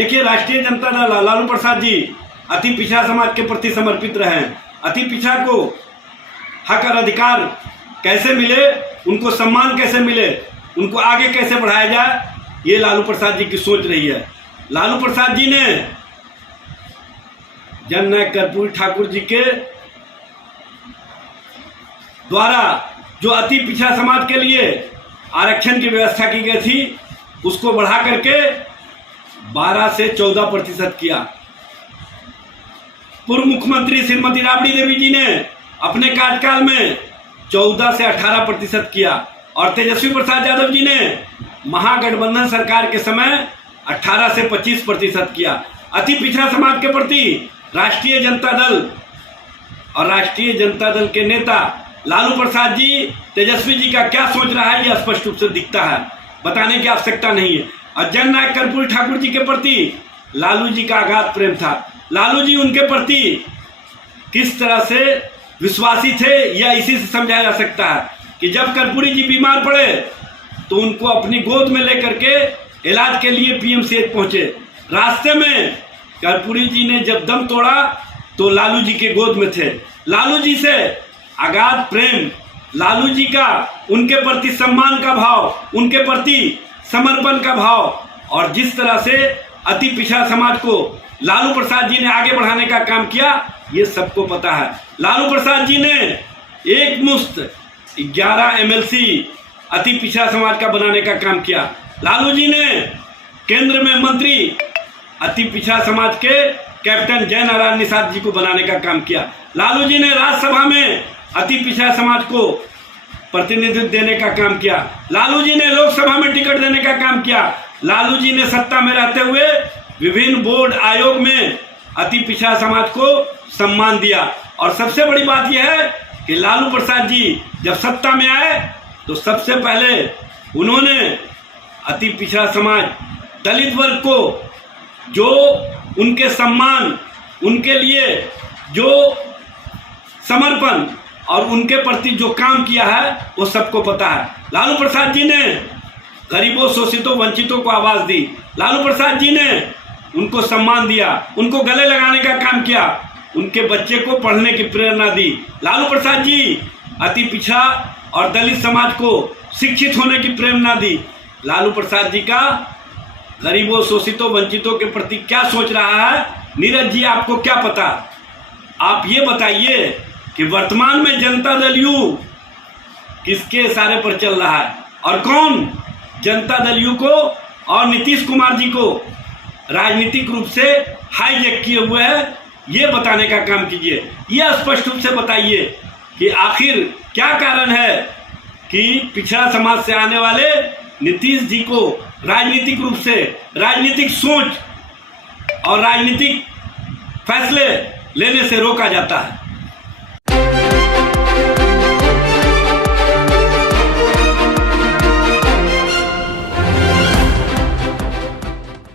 देखिए, राष्ट्रीय जनता दल लालू प्रसाद जी अति पिछड़ा समाज के प्रति समर्पित रहे। अति पिछड़ा को हक और अधिकार कैसे मिले, उनको सम्मान कैसे मिले, उनको आगे कैसे बढ़ाया जाए, ये लालू प्रसाद जी की सोच रही है। लालू प्रसाद जी ने जननायक कर्पूरी ठाकुर जी के द्वारा जो अति पिछड़ा समाज के लिए आरक्षण की व्यवस्था की गई थी, उसको बढ़ा करके 12 से 14% किया। पूर्व मुख्यमंत्री श्रीमती राबड़ी देवी जी ने अपने कार्यकाल में 14 से 18% किया और तेजस्वी प्रसाद यादव जी ने महागठबंधन सरकार के समय 18 से 25% किया। अति पिछड़ा समाज के प्रति राष्ट्रीय जनता दल और राष्ट्रीय जनता दल के नेता लालू प्रसाद जी तेजस्वी जी का क्या सोच रहा है, यह स्पष्ट रूप से दिखता है, बताने की आवश्यकता नहीं है। और जननायक कर्पूरी ठाकुर जी के प्रति लालू जी का अगाध प्रेम था। लालू जी उनके प्रति किस तरह से विश्वासी थे, यह इसी से समझाया जा सकता है कि जब कर्पूरी जी बीमार पड़े तो उनको अपनी गोद में लेकर के इलाज के लिए पीएमसीएच पहुंचे। रास्ते में कर्पूरी जी ने जब दम तोड़ा तो लालू जी के गोद में थे। लालू जी से अगाध प्रेम, लालू जी का उनके प्रति सम्मान का भाव, उनके प्रति समर्पण का भाव, और जिस तरह से अति पिछड़ा समाज को लालू प्रसाद जी ने आगे बढ़ाने का काम किया, ये सबको पता है। लालू प्रसाद जी ने एक मुश्त 11 MLC अति पिछड़ा समाज का बनाने का काम किया। लालू जी ने केंद्र में मंत्री अति पिछड़ा समाज के कैप्टन जय नारायण निषाद जी को बनाने का काम किया। लालू जी ने राज्यसभा में अति पिछड़ा समाज को प्रतिनिधित्व देने का काम किया। लालू जी ने लोकसभा में टिकट देने का काम किया। लालू जी ने सत्ता में रहते हुए विभिन्न बोर्ड आयोग में अति पिछड़ा समाज को सम्मान दिया। और सबसे बड़ी बात यह है कि लालू प्रसाद जी जब सत्ता में आए तो सबसे पहले उन्होंने अति पिछड़ा समाज, दलित वर्ग को जो उनके सम्मान, उनके लिए जो समर्पण और उनके प्रति जो काम किया है वो सबको पता है। लालू प्रसाद जी ने गरीबों, शोषितों, वंचितों को आवाज दी। लालू प्रसाद जी ने उनको सम्मान दिया, उनको गले लगाने का काम किया, उनके बच्चे को पढ़ने की प्रेरणा दी। लालू प्रसाद जी अति पिछड़ा और दलित समाज को शिक्षित होने की प्रेरणा दी। लालू प्रसाद जी का गरीबों, शोषितों, वंचितों के प्रति क्या सोच रहा है, नीरज जी आपको क्या पता? आप ये बताइए कि वर्तमान में जनता दल यू किसके इशारे पर चल रहा है और कौन जनता दल यू को और नीतीश कुमार जी को राजनीतिक रूप से हाईजैक किए हुए है, ये बताने का काम कीजिए। यह स्पष्ट रूप से बताइए कि आखिर क्या कारण है कि पिछड़ा समाज से आने वाले नीतीश जी को राजनीतिक रूप से, राजनीतिक सोच और राजनीतिक फैसले लेने से रोका जाता है।